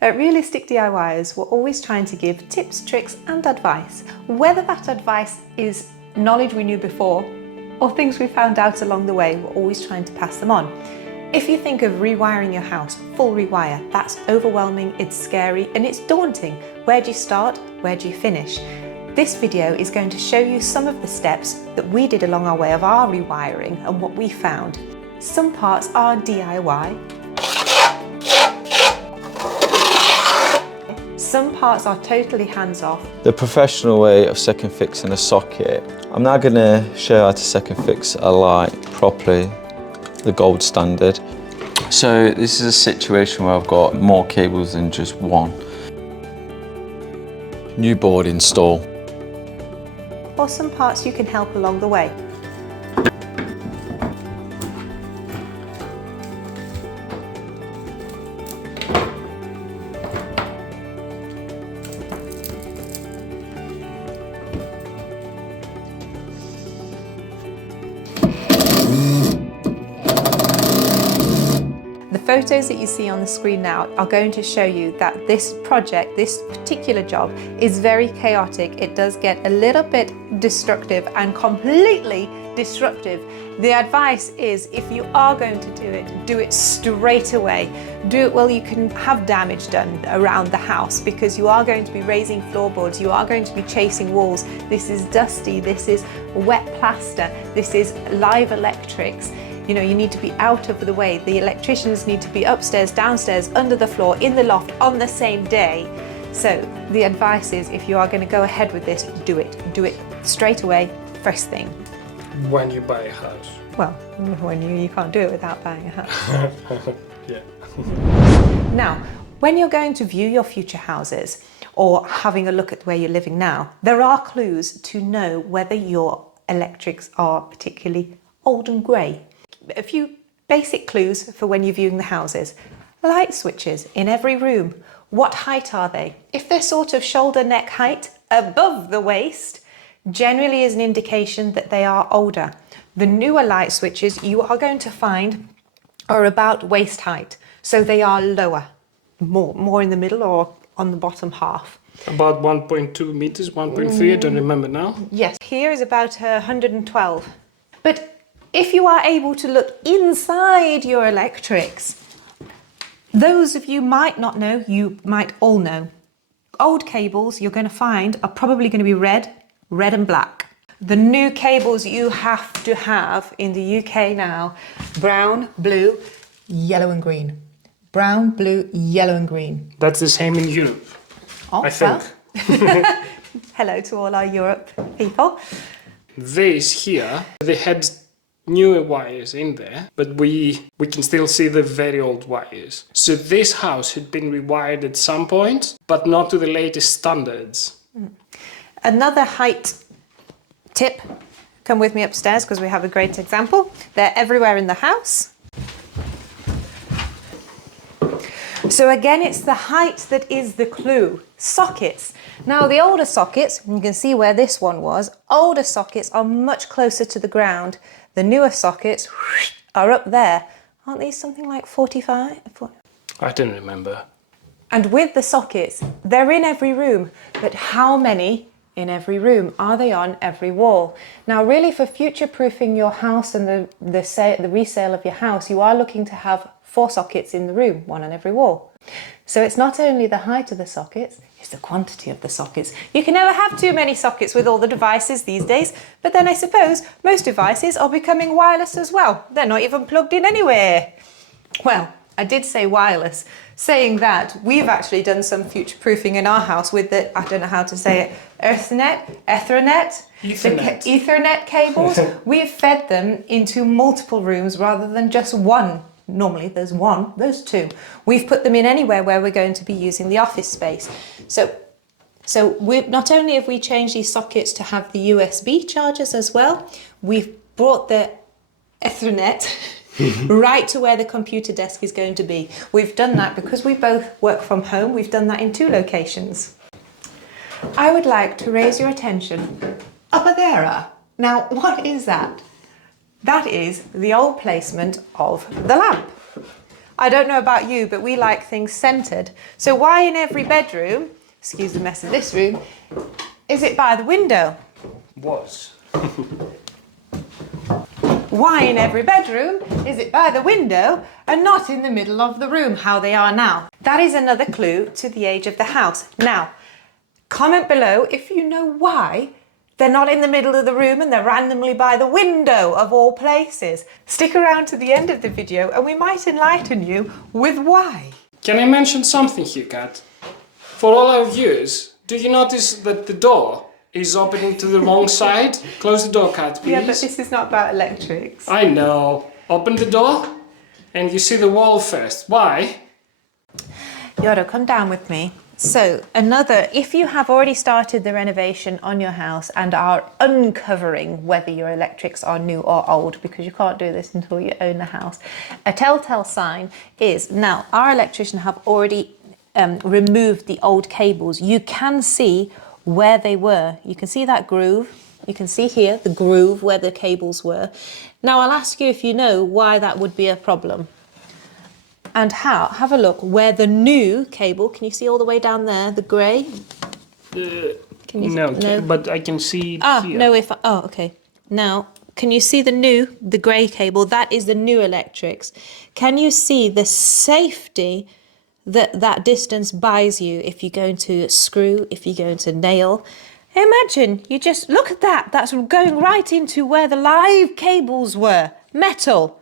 At Realistic DIYers, we're always trying to give tips, tricks and advice. Whether that advice is knowledge we knew before or things we found out along the way, we're always trying to pass them on. If you think of rewiring your house, full rewire, that's overwhelming, it's scary and it's daunting. Where do you start? Where do you finish? This video is going to show you some of the steps that we did along our way of our rewiring and what we found. Some parts are DIY. Some parts are totally hands-off. The professional way of second fixing a socket. I'm now going to show you how to second fix a light properly, the gold standard. So this is a situation where I've got more cables than just one. New board install. Or some parts you can help along the way. The photos that you see on the screen now are going to show you that this project, this particular job, is very chaotic. It does get a little bit destructive and completely disruptive. The advice is, if you are going to do it straight away. Do it while you can have damage done around the house, because you are going to be raising floorboards, you are going to be chasing walls. This is dusty, this is wet plaster, this is live electrics. You know, you need to be out of the way. The electricians need to be upstairs, downstairs, under the floor, in the loft on the same day. So the advice is, if you are going to go ahead with this, do it. Do it straight away, first thing. When you buy a house. Well, when you can't do it without buying a house. Yeah. Now, when you're going to view your future houses or having a look at where you're living now, there are clues to know whether your electrics are particularly old and grey. A few basic clues for when you're viewing the houses. Light switches in every room. What height are they? If they're sort of shoulder neck height above the waist, generally is an indication that they are older. The newer light switches you are going to find are about waist height, so they are lower, more in the middle or on the bottom half. About 1.2 meters, 1.3, I don't remember now. Yes, here is about 112. But if you are able to look inside your electrics, those of you might not know, you might all know. Old cables you're going to find are probably going to be red and black. The new cables you have to have in the UK now, brown, blue, yellow and green. Brown, blue, yellow and green. That's the same in Europe, Oh, I think. Well. Hello to all our Europe people. This here, they had newer wires in there, but we can still see the very old wires. So this house had been rewired at some point, but not to the latest standards. Another height tip, come with me upstairs because we have a great example. They're everywhere in the house. So again, it's the height that is the clue. Sockets. Now the older sockets, you can see where this one was, older sockets are much closer to the ground. The newer sockets are up there. Aren't these something like 45? I don't remember. And with the sockets, they're in every room, but how many in every room? Are they on every wall? Now really, for future-proofing your house and the resale of your house, you are looking to have 4 sockets in the room, 1 on every wall. So it's not only the height of the sockets, it's the quantity of the sockets. You can never have too many sockets with all the devices these days, but then I suppose most devices are becoming wireless as well. They're not even plugged in anywhere. Well, I did say wireless. Saying that, we've actually done some future-proofing in our house with the, I don't know how to say it, Ethernet cables. We've fed them into multiple rooms rather than just one. Normally there's one, there's 2. We've put them in anywhere where we're going to be using the office space. So we've not only have we changed these sockets to have the USB chargers as well, we've brought the Ethernet right to where the computer desk is going to be. We've done that because we both work from home. We've done that in 2 locations. I would like to raise your attention up there. Now, what is that? That is the old placement of the lamp. I don't know about you, but we like things centered. So why in every bedroom, excuse the mess of this room, is it by the window? Was. Why in every bedroom is it by the window and not in the middle of the room, how they are now? That is another clue to the age of the house. Now, comment below if you know why they're not in the middle of the room and they're randomly by the window of all places. Stick around to the end of the video and we might enlighten you with why. Can I mention something here, Kat? For all our viewers, do you notice that the door is opening to the wrong side? Close the door, Kat, please. Yeah, but this is not about electrics. I know. Open the door and you see the wall first. Why? Yoda, come down with me. So if you have already started the renovation on your house and are uncovering whether your electrics are new or old, because you can't do this until you own the house, a telltale sign is, now our electrician have already removed the old cables. You can see where they were. You can see that groove. You can see here the groove where the cables were. Now I'll ask you if you know why that would be a problem. And how? Have a look where the new cable, can you see all the way down there, the grey? Can you No, but I can see it here. No, okay. Now, can you see the grey cable? That is the new electrics. Can you see the safety that distance buys you if you're going to screw, if you're going to nail? Imagine, you just, look at that. That's going right into where the live cables were. Metal.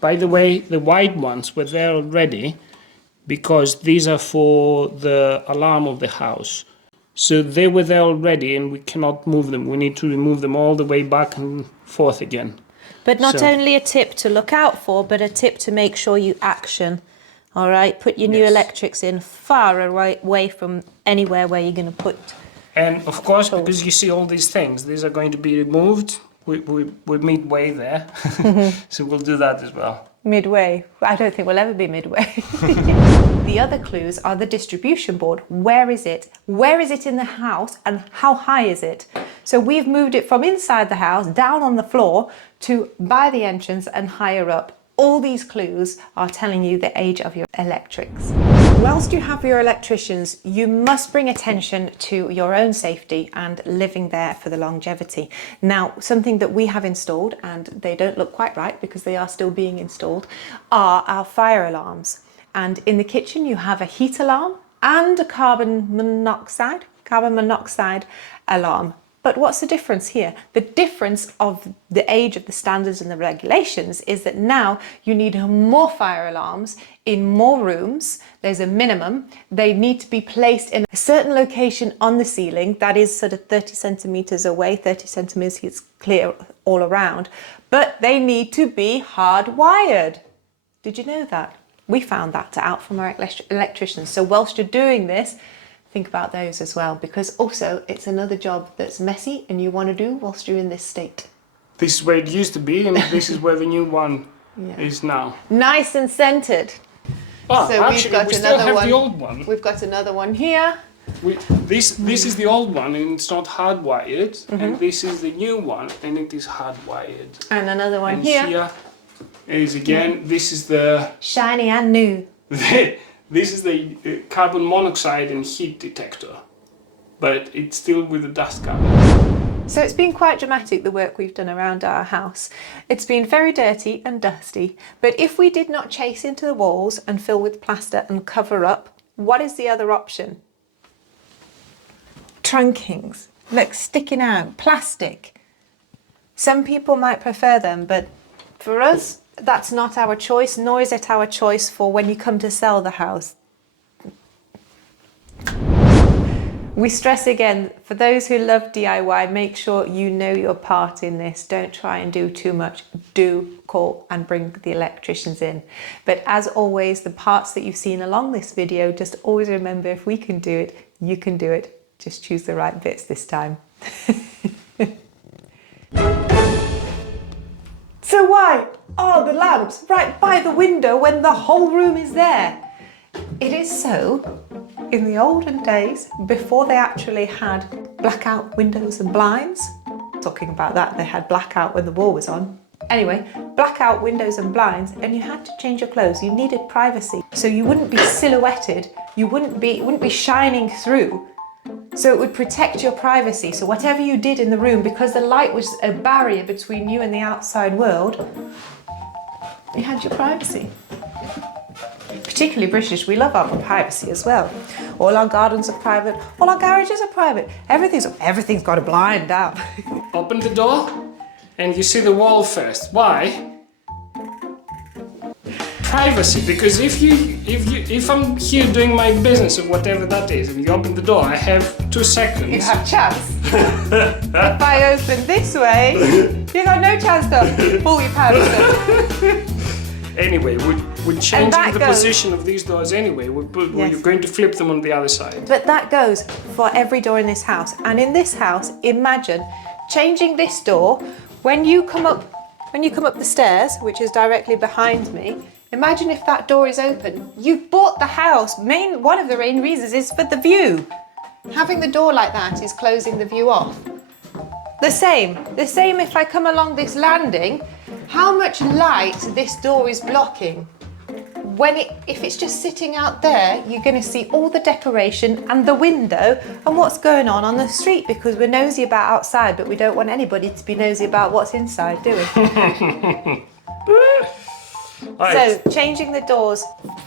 By the way, the white ones were there already because these are for the alarm of the house. So they were there already and we cannot move them. We need to remove them all the way back and forth again. But not only a tip to look out for, but a tip to make sure you action. All right, put your new electrics in far away from anywhere where you're going to put. And of course, because you see all these things, these are going to be removed. We're midway there, so we'll do that as well. Midway? I don't think we'll ever be midway. The other clues are the distribution board. Where is it? Where is it in the house and how high is it? So we've moved it from inside the house, down on the floor, to by the entrance and higher up. All these clues are telling you the age of your electrics. Whilst you have your electricians, you must bring attention to your own safety and living there for the longevity. Now, something that we have installed, and they don't look quite right because they are still being installed, are our fire alarms. And in the kitchen, you have a heat alarm and a carbon monoxide alarm. But what's the difference here? The difference of the age of the standards and the regulations is that now you need more fire alarms in more rooms. There's a minimum. They need to be placed in a certain location on the ceiling that is sort of 30 centimeters away, 30 centimeters clear all around, but they need to be hardwired. Did you know that? We found that out from our electricians. So whilst you're doing this, think about those as well, because also it's another job that's messy and you want to do whilst you're in this state. This is where it used to be and this is where the new one is now. Nice and centered. Oh, so actually, we still have the old one. We've got another one here. This is the old one and it's not hardwired, and this is the new one and it is hardwired. And another one and here is again, this is the shiny and new. This is the carbon monoxide and heat detector, but it's still with the dust cover. So it's been quite dramatic, the work we've done around our house. It's been very dirty and dusty, but if we did not chase into the walls and fill with plaster and cover up, what is the other option? Trunkings, look, sticking out, plastic. Some people might prefer them, but for us, that's not our choice, nor is it our choice for when you come to sell the house. We stress again, for those who love DIY, make sure you know your part in this. Don't try and do too much. Do call and bring the electricians in. But as always, the parts that you've seen along this video, just always remember, if we can do it, you can do it. Just choose the right bits this time. So why are the lamps right by the window when the whole room is there? It is so in the olden days, before they actually had blackout windows and blinds. Talking about that, they had blackout when the war was on. Anyway, blackout windows and blinds, and you had to change your clothes. You needed privacy, so you wouldn't be silhouetted. It wouldn't be shining through. So it would protect your privacy. So whatever you did in the room, because the light was a barrier between you and the outside world, you had your privacy. Particularly British, we love our privacy as well. All our gardens are private, all our garages are private. Everything's got a blind down. Open the door and you see the wall first. Why? Privacy, because if I'm here doing my business or whatever that is, and you open the door, I have 2 seconds. You have chance. If I open this way, you got no chance to pull your pants up. Anyway, we're changing that the goes- position of these doors anyway. We're Yes. going to flip them on the other side. But that goes for every door in this house. And in this house, imagine changing this door when you come up the stairs, which is directly behind me. Imagine if that door is open. You've bought the house. One of the main reasons is for the view. Having the door like that is closing the view off. The same if I come along this landing, how much light this door is blocking. If it's just sitting out there, you're going to see all the decoration and the window and what's going on the street, because we're nosy about outside, but we don't want anybody to be nosy about what's inside, do we? Right. So changing the doors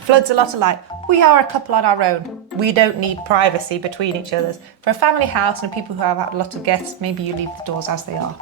floods a lot of light. We are a couple on our own. We don't need privacy between each other. For a family house and people who have a lot of guests, maybe you leave the doors as they are.